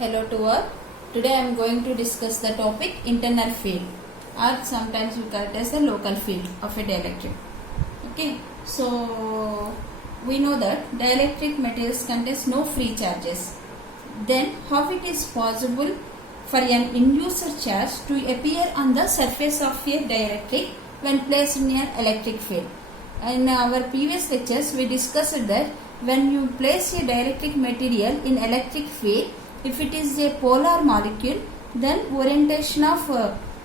Hello to all. Today I am going to discuss the topic internal field, or sometimes we call it as the local field of a dielectric. Okay, so we know that dielectric materials contains no free charges. Then how it is possible for an induced charge to appear on the surface of a dielectric when placed in an electric field? In our previous lectures we discussed that when you place a dielectric material in electric field, if it is a polar molecule, then orientation of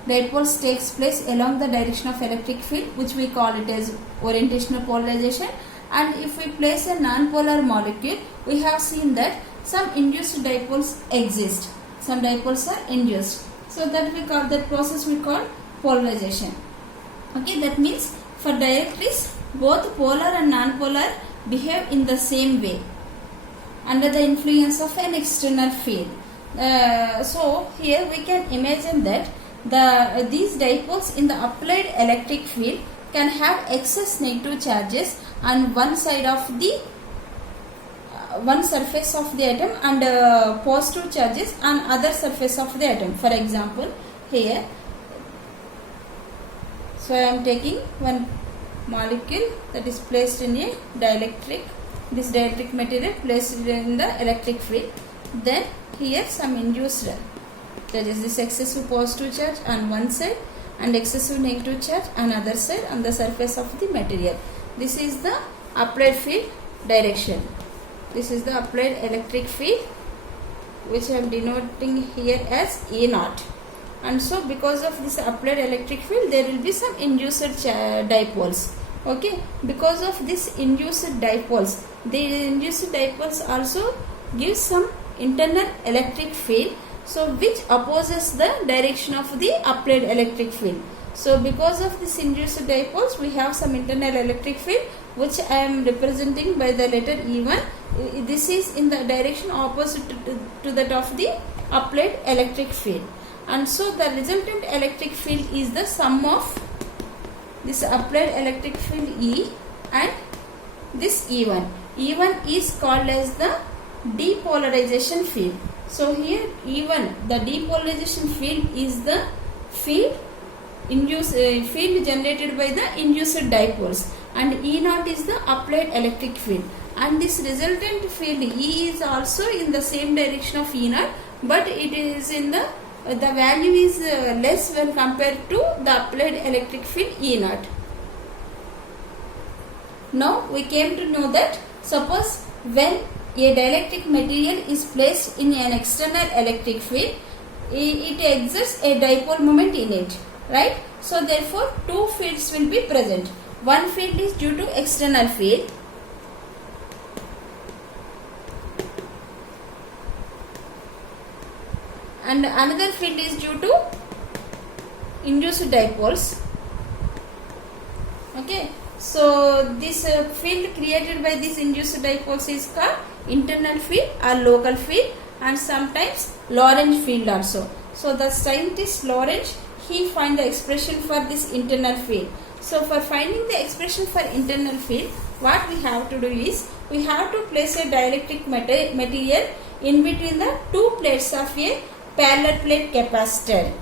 dipoles takes place along the direction of electric field, which we call it as orientational polarization. And if we place a non-polar molecule, we have seen that some induced dipoles exist. Some dipoles are induced. So that we call that process we call polarization. Okay, that means for dielectrics, both polar and non-polar behave in the same way under the influence of an external field. So here we can imagine that these dipoles in the applied electric field can have excess negative charges on one side of the one surface of the atom and positive charges on other surface of the atom. For example, here, so I am taking one molecule that is placed in a dielectric. This dielectric material placed in the electric field. Then here some induced, that is this excessive positive charge on one side and excessive negative charge on other side on the surface of the material. This is the applied field direction. This is the applied electric field, which I am denoting here as E0. And so because of this applied electric field, there will be some induced dipoles. Okay, because of this induced dipoles, the induced dipoles also give some internal electric field, so which opposes the direction of the applied electric field. So because of this induced dipoles, we have some internal electric field, which I am representing by the letter E1. This is in the direction opposite to that of the applied electric field. And so the resultant electric field is the sum of this applied electric field E and this E1. E1 is called as the depolarization field. So here E1, the depolarization field, is the field generated by the induced dipoles, and E0 is the applied electric field. And this resultant field E is also in the same direction of E0, but it is in the value is less when compared to the applied electric field E0. Now we came to know that suppose when a dielectric material is placed in an external electric field, it exerts a dipole moment in it, right? So therefore two fields will be present. One field is due to external field, and another field is due to induced dipoles. Okay, so this field created by these induced dipoles is called internal field or local field, and sometimes Lorentz field also. So the scientist Lorentz, he find the expression for this internal field. So for finding the expression for internal field, what we have to do is we have to place a dielectric material in between the two plates of a parallel plate capacitor.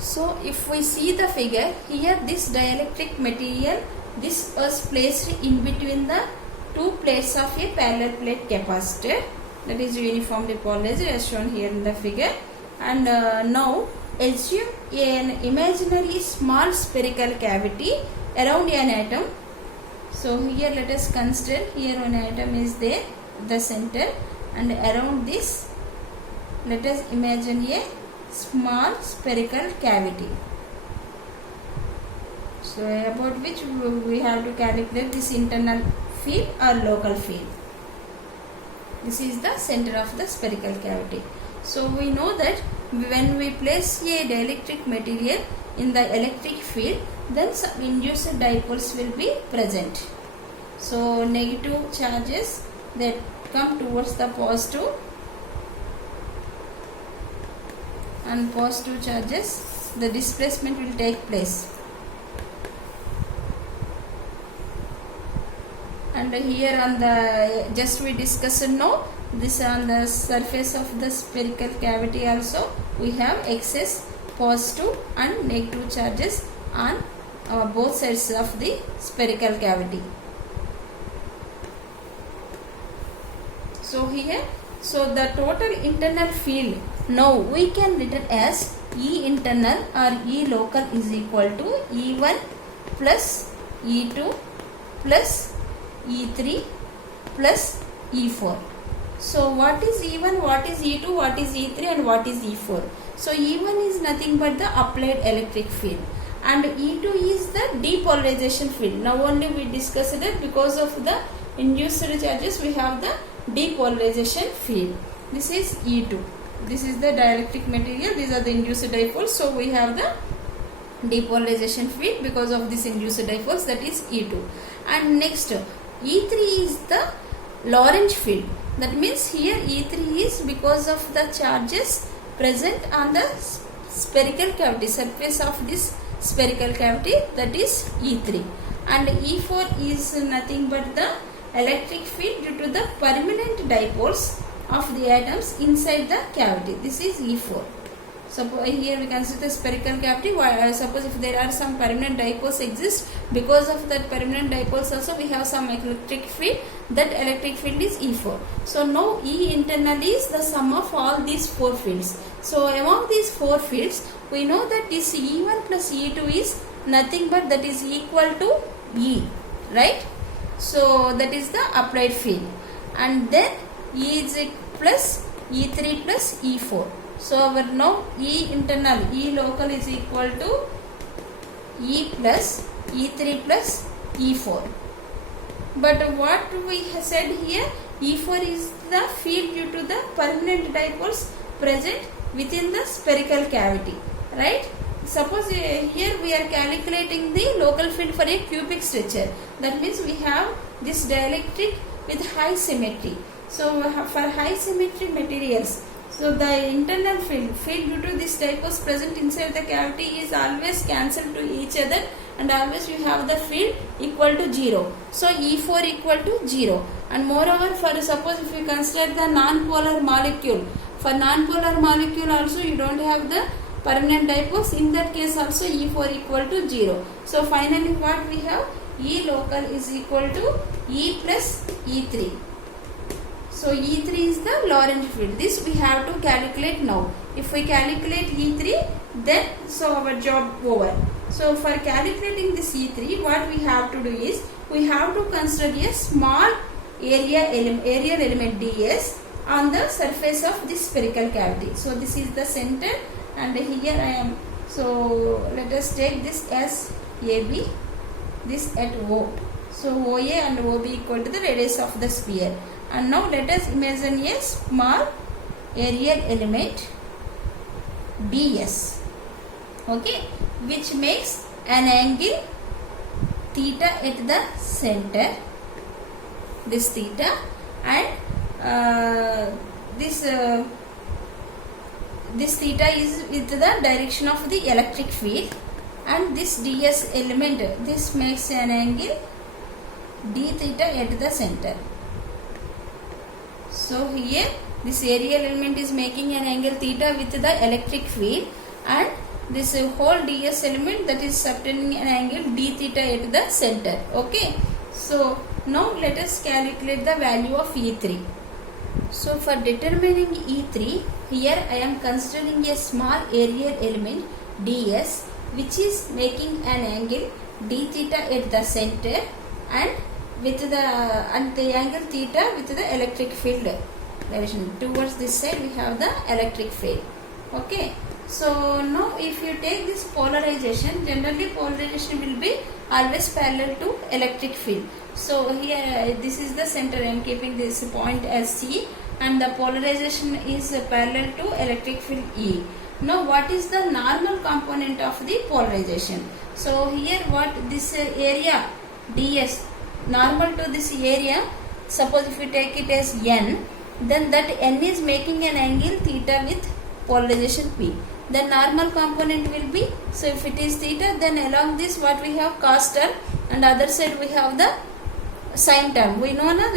So if we see the figure here, this dielectric material, this was placed in between the two plates of a parallel plate capacitor, that is uniformly polarized as shown here in the figure. And now assume an imaginary small spherical cavity around an atom. So here let us consider here an atom is there, the center, and around this let us imagine a small spherical cavity. So about which we have to calculate this internal field or local field. This is the center of the spherical cavity. So we know that when we place a dielectric material in the electric field, then some induced dipoles will be present. So negative charges that come towards the positive, and positive charges, the displacement will take place. and here on the just we discussed now, this on the surface of the spherical cavity also we have excess positive and negative charges on both sides of the spherical cavity. So here, so the total internal field now we can written as E internal or E local is equal to E1 plus E2 plus E3 plus E4. So what is E1, what is E2, what is E3 and what is E4? So E1 is nothing but the applied electric field and E2 is the depolarization field. Now only we discussed it, because of the induced charges we have the depolarization field. This is E2. This is the dielectric material, these are the induced dipoles, so we have the depolarization field because of this induced dipoles, that is E2. And next E3 is the Lorentz field. That means here E3 is because of the charges present on the spherical cavity, surface of this spherical cavity, that is E3. And E4 is nothing but the electric field due to the permanent dipoles of the atoms inside the cavity. This is E4. Suppose here we consider spherical cavity. Suppose if there are some permanent dipoles exist, because of that permanent dipoles also we have some electric field. That electric field is E4. So now E internal is the sum of all these four fields. So among these four fields, we know that this E1 plus E2 is nothing but that is equal to E, right? So that is the applied field, and then E is plus E3 plus E4. So our now E internal, E local is equal to E plus E3 plus E4. But what we have said here, E4 is the field due to the permanent dipoles present within the spherical cavity, right? Suppose here we are calculating the local field for a cubic structure. That means we have this dielectric with high symmetry. So for high symmetry materials, so the internal field due to this dipoles present inside the cavity is always cancelled to each other, and always you have the field equal to 0. So E4 equal to 0. And moreover, for suppose if you consider the non-polar molecule, for non-polar molecule also you don't have the permanent dipoles, in that case also E4 equal to 0. So finally what we have, E local is equal to E plus E3. So E3 is the Lorentz field. This we have to calculate now. If we calculate E3, then so our job over. So for calculating this E3, what we have to do is, we have to consider a small aerial element ds on the surface of this spherical cavity. So this is the center, and here I am. So let us take this as AB, this at O. So OA and OB equal to the radius of the sphere. And now let us imagine a small aerial element ds, okay, which makes an angle theta at the center, this theta, and this theta is with the direction of the electric field, and this ds element, this makes an angle d theta at the center. So here this aerial element is making an angle theta with the electric field, and this whole ds element that is subtending an angle d theta at the center. Okay. So now let us calculate the value of E3. So for determining E3, here I am considering a small aerial element ds which is making an angle d theta at the center, and with the angle theta with the electric field direction. Towards this side we have the electric field. Okay. So now if you take this polarization, generally polarization will be always parallel to electric field. So here this is the center, I am keeping this point as C, and the polarization is parallel to electric field E. Now what is the normal component of the polarization? So here what this area ds, normal to this area, suppose if you take it as n, then that n is making an angle theta with polarization P. The normal component will be, so if it is theta, then along this what we have cos term, and other side we have the sine term. We know na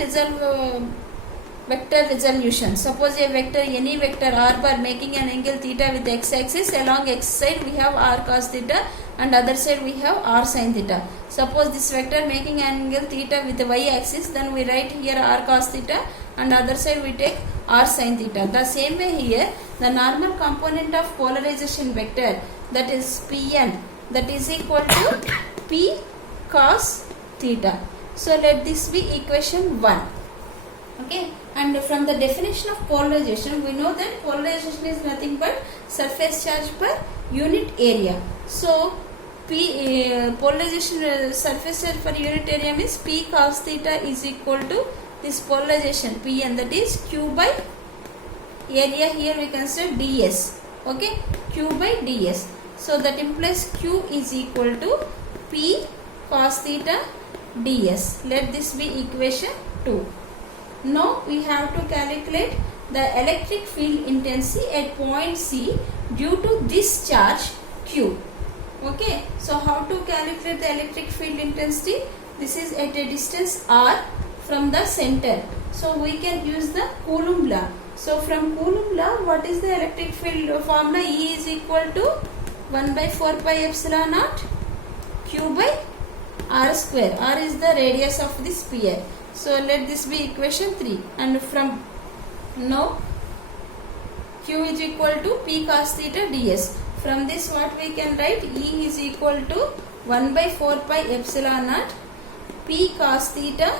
vector resolution. Suppose a vector, any vector r bar making an angle theta with x axis, along x side we have r cos theta and other side we have r sin theta. Suppose this vector making an angle theta with the y axis, then we write here r cos theta and other side we take r sin theta. The same way here, the normal component of polarization vector, that is Pn, that is equal to p cos theta. So let this be equation 1. Okay, and from the definition of polarization, we know that polarization is nothing but surface charge per unit area. So polarization surface charge per unit area means p cos theta is equal to this polarization p, and that is q by area. Here we consider ds. Okay, q by ds. So that implies q is equal to p cos theta ds. Let this be equation 2. Now we have to calculate the electric field intensity at point C due to this charge Q. Okay, so how to calculate the electric field intensity? This is at a distance r from the center. So we can use the Coulomb law. So from Coulomb law, what is the electric field formula? E is equal to 1 by 4 pi epsilon naught Q by r square. R is the radius of the sphere. So let this be equation 3, and from now Q is equal to p cos theta ds. From this what we can write? E is equal to 1 by 4 pi epsilon naught p cos theta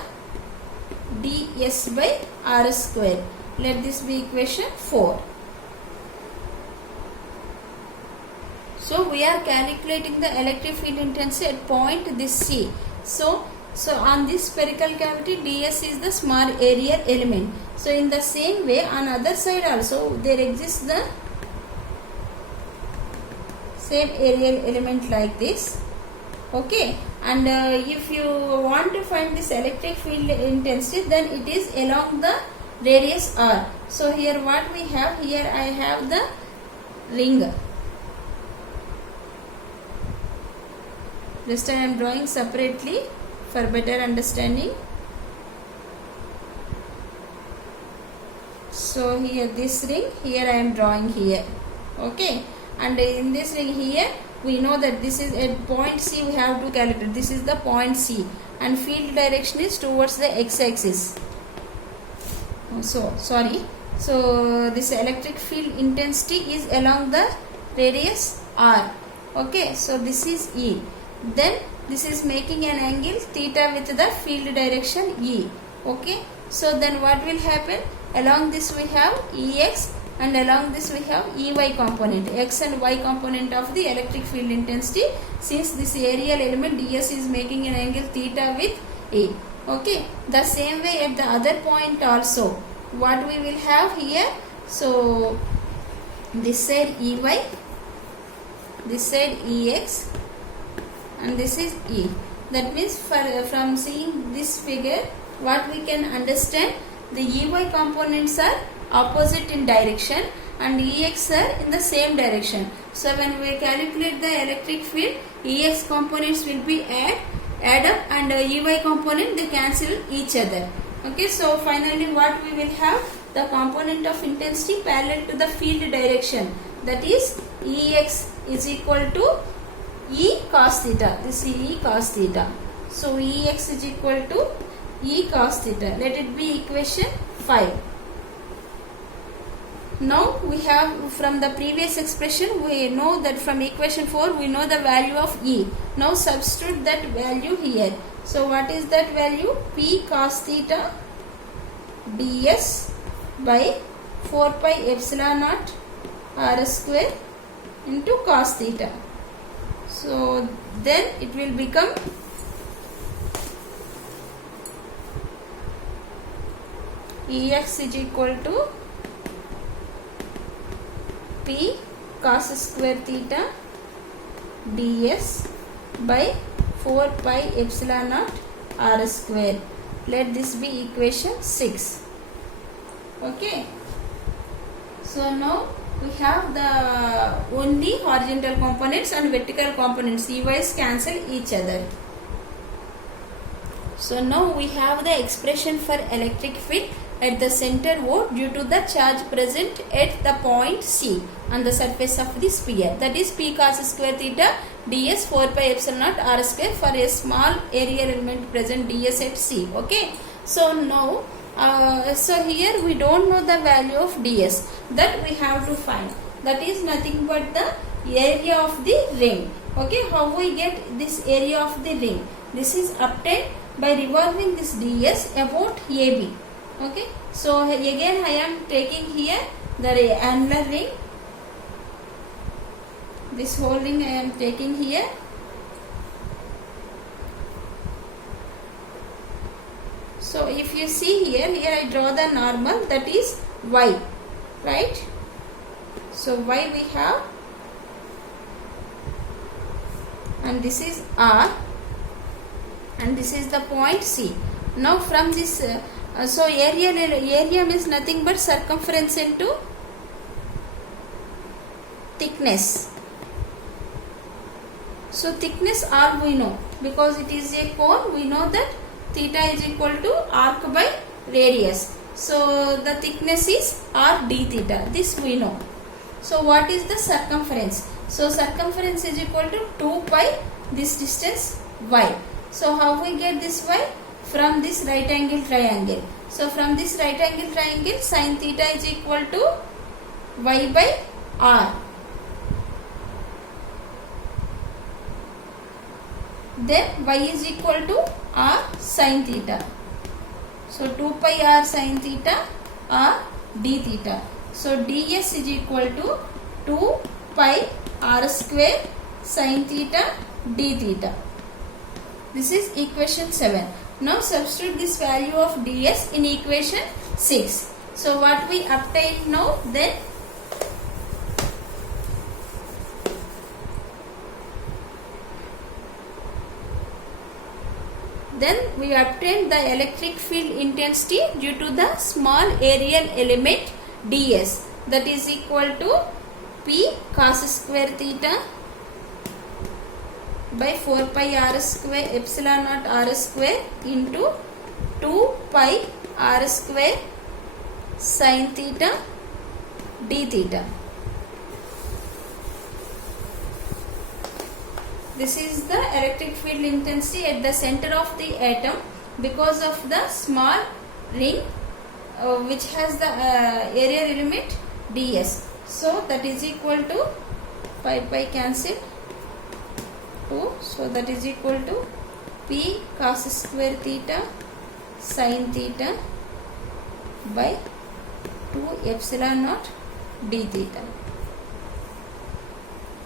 ds by r square. Let this be equation 4. So we are calculating the electric field intensity at point this C. So on this spherical cavity, ds is the small area element. So in the same way, on other side also there exists the same areal element like this. Okay, and if you want to find this electric field intensity, then it is along the radius r. So here what we have, here I have the ring. This time I am drawing separately for better understanding. So here this ring, here I am drawing here. Okay, and in this ring here we know that this is at point C. We have to calculate this is the point C, and field direction is towards the x-axis. So this electric field intensity is along the radius r. Okay, so this is E. Then this is making an angle theta with the field direction E. Okay, so then what will happen? Along this we have Ex, and along this we have Ey component, x and y component of the electric field intensity, since this areal element ds is making an angle theta with E. Okay, the same way at the other point also, what we will have here? So this side Ey, this side Ex, and this is E. That means from seeing this figure, what we can understand, the Ey components are opposite in direction and Ex are in the same direction. So when we calculate the electric field, Ex components will be add up, and Ey component, they cancel each other. Okay, so finally what we will have? The component of intensity parallel to the field direction, that is Ex is equal to E cos theta. This is E cos theta. So Ex is equal to E cos theta. Let it be equation 5. Now we have, from the previous expression, we know that from equation 4 we know the value of E. Now substitute that value here. So what is that value? P cos theta ds by 4 pi epsilon naught r square into cos theta. So then it will become Ex is equal to P cos square theta ds by 4 pi epsilon naught r square. Let this be equation 6. Okay. So now we have the only horizontal components and vertical components. Ey's cancel each other. So now we have the expression for electric field at the center O due to the charge present at the point C on the surface of the sphere. That is P cos square theta ds 4 pi epsilon naught r square for a small aerial element present ds at C. Okay. So now, so here we don't know the value of ds, that we have to find. That is nothing but the area of the ring. Okay. How we get this area of the ring? This is obtained by revolving this ds about AB. Okay. So again I am taking here the annular ring. This whole ring I am taking here. So if you see here I draw the normal, that is y, right? So y we have, and this is R, and this is the point C. Now from this, so area means nothing but circumference into thickness. So thickness R we know, because it is a cone, we know that theta is equal to arc by radius. So the thickness is r d theta, this we know. So what is the circumference? So circumference is equal to 2 pi this distance y. So how we get this y? From this right angle triangle. So from this right angle triangle, sin theta is equal to y by r. Then y is equal to r sin theta. So 2 pi r sin theta r d theta. So ds is equal to 2 pi r square sin theta d theta. This is equation 7. Now substitute this value of ds in equation 6. So what we obtain now, then we obtain the electric field intensity due to the small aerial element ds, that is equal to P cos square theta by 4 pi r square epsilon naught r square into 2 pi r square sin theta d theta. This is the electric field intensity at the center of the atom because of the small ring which has the area element ds. So that is equal to pi cancel 2. So that is equal to P cos square theta sin theta by 2 epsilon naught d theta.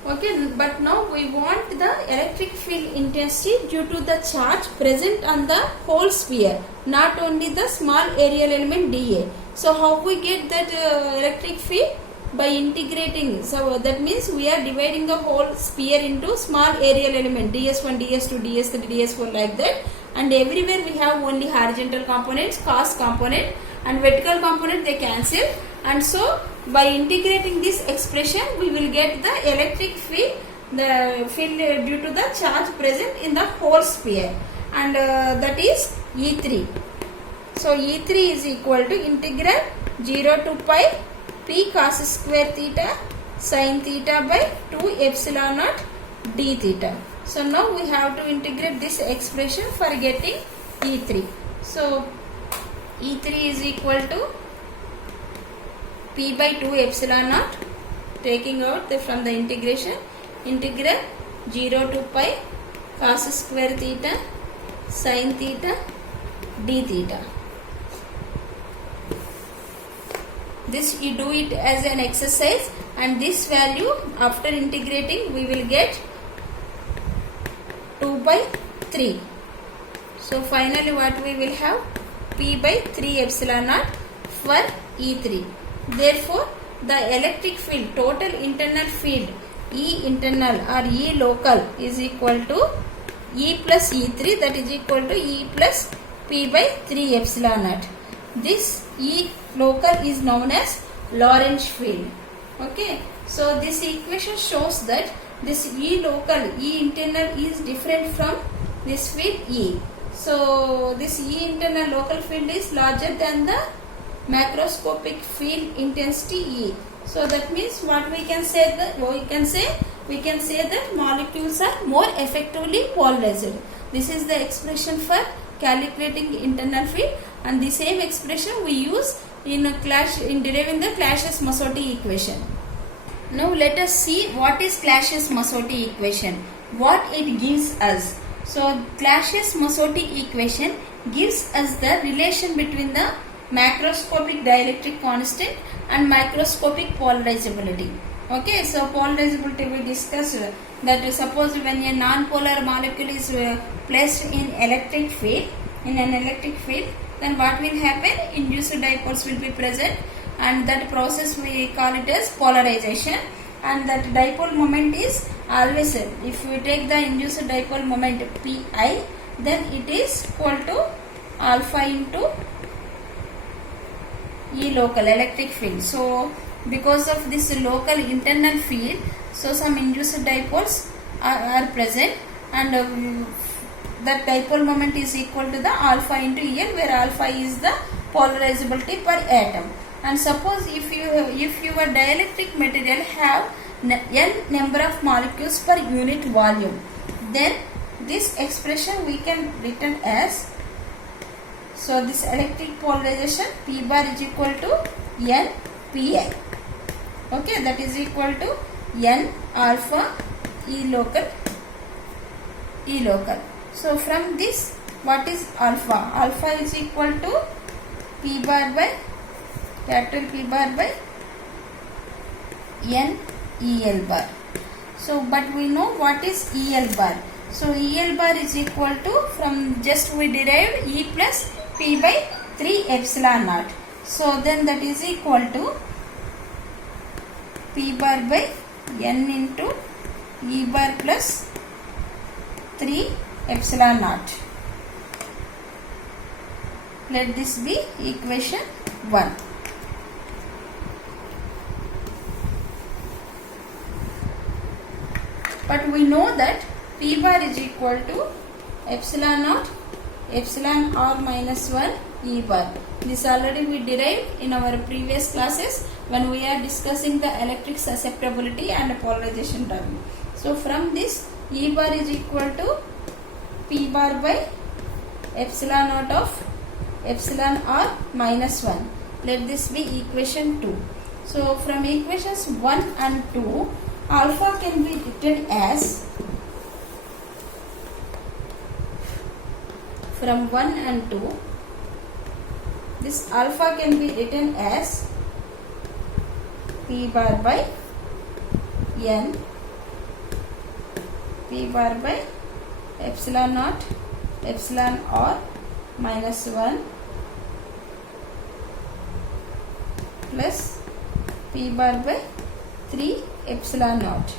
Okay, but now we want the electric field intensity due to the charge present on the whole sphere, not only the small aerial element dA. So how we get that electric field? By integrating. So that means we are dividing the whole sphere into small aerial element ds1, ds2, ds3, ds4 like that, and everywhere we have only horizontal components, cos component, and vertical component they cancel, and so by integrating this expression we will get the electric field, the field due to the charge present in the whole sphere, and that is E3. So E3 is equal to integral 0 to pi P cos square theta sin theta by 2 epsilon naught d theta. So now we have to integrate this expression for getting E3. So E3 is equal to P by 2 epsilon naught, taking out from the integration, integral 0 to pi cos square theta sin theta d theta. This you do it as an exercise, and this value after integrating we will get 2 by 3. So finally what we will have? P by 3 epsilon naught for E3. Therefore the electric field, total internal field E internal or E local is equal to E plus E3, that is equal to E plus P by 3 epsilon naught. This E local is known as Lorentz field. Okay, so this equation shows that this E local, E internal is different from this field E. So this E internal local field is larger than the macroscopic field intensity E. So that means what we can say that we can say that molecules are more effectively polarized. This is the expression for calculating internal field, and the same expression we use in deriving the Clashes-Massotti equation. Now let us see what is Clashes-Massotti equation, what it gives us. So Clashes-Massotti equation gives us the relation between the macroscopic dielectric constant and microscopic polarizability. Okay, so polarizability we discussed that suppose when a non-polar molecule is placed in an electric field, then what will happen? Induced dipoles will be present, and that process we call it as polarization, and that dipole moment is always, if we take the induced dipole moment Pi, then it is equal to alpha into E local electric field. So because of this local internal field, so some induced dipoles are present, and that dipole moment is equal to the alpha into En, where alpha is the polarizability per atom. And suppose if your dielectric material have n number of molecules per unit volume, then this expression we can written as, so this electric polarization P bar is equal to N Pi. Okay, that is equal to N alpha E local. So from this, what is alpha? Alpha is equal to P bar by capital P bar by N EL bar. So but we know what is EL bar. So EL bar is equal to, from just we derived E plus P by 3 epsilon naught. So then that is equal to P bar by N into E bar plus 3 epsilon naught. Let this be equation 1. But we know that P bar is equal to epsilon naught epsilon r minus 1 E bar. This already we derived in our previous classes when we are discussing the electric susceptibility and polarization term. So from this, E bar is equal to P bar by epsilon naught of epsilon r minus 1. Let this be equation 2. So from equations 1 and 2, alpha can be written as, from 1 and 2, this alpha can be written as P bar by N P bar by epsilon naught epsilon r minus 1 plus P bar by 3 epsilon naught.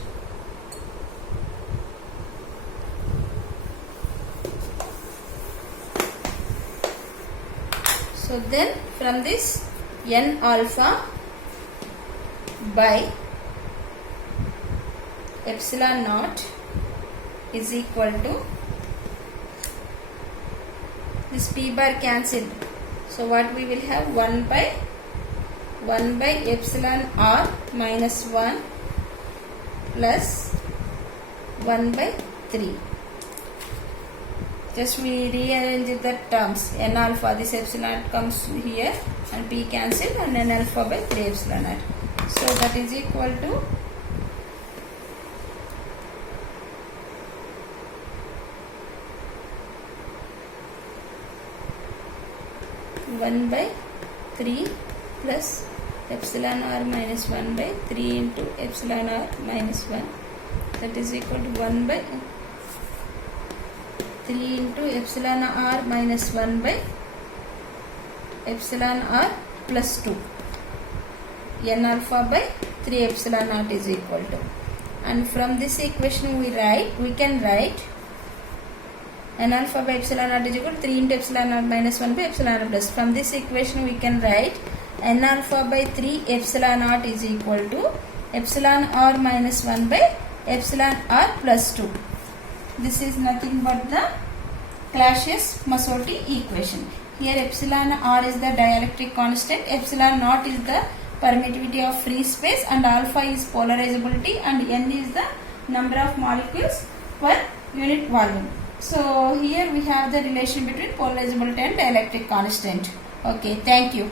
So then from this, N alpha by epsilon naught is equal to, this P bar cancelled. So what we will have, 1 by epsilon r minus 1 plus 1 by 3. Just we rearrange the terms. N alpha, this epsilon comes here and P cancel, and N alpha by 3 epsilon naught. So that is equal to one by 3 plus epsilon r minus 1 by 3 into epsilon r minus 1. That is equal to 1 by 3 into epsilon r minus 1 by epsilon r plus 2. N alpha by 3 epsilon naught is equal to, and from this equation we can write N alpha by epsilon naught is equal to 3 into epsilon naught minus 1 by epsilon naught plus. From this equation we can write N alpha by 3 epsilon naught is equal to epsilon r minus 1 by epsilon r plus 2. This is nothing but the Clausius-Massotti equation. Here epsilon r is the dielectric constant, epsilon naught is the permittivity of free space, and alpha is polarizability, and n is the number of molecules per unit volume. So here we have the relation between polarizability and dielectric constant. Okay, thank you.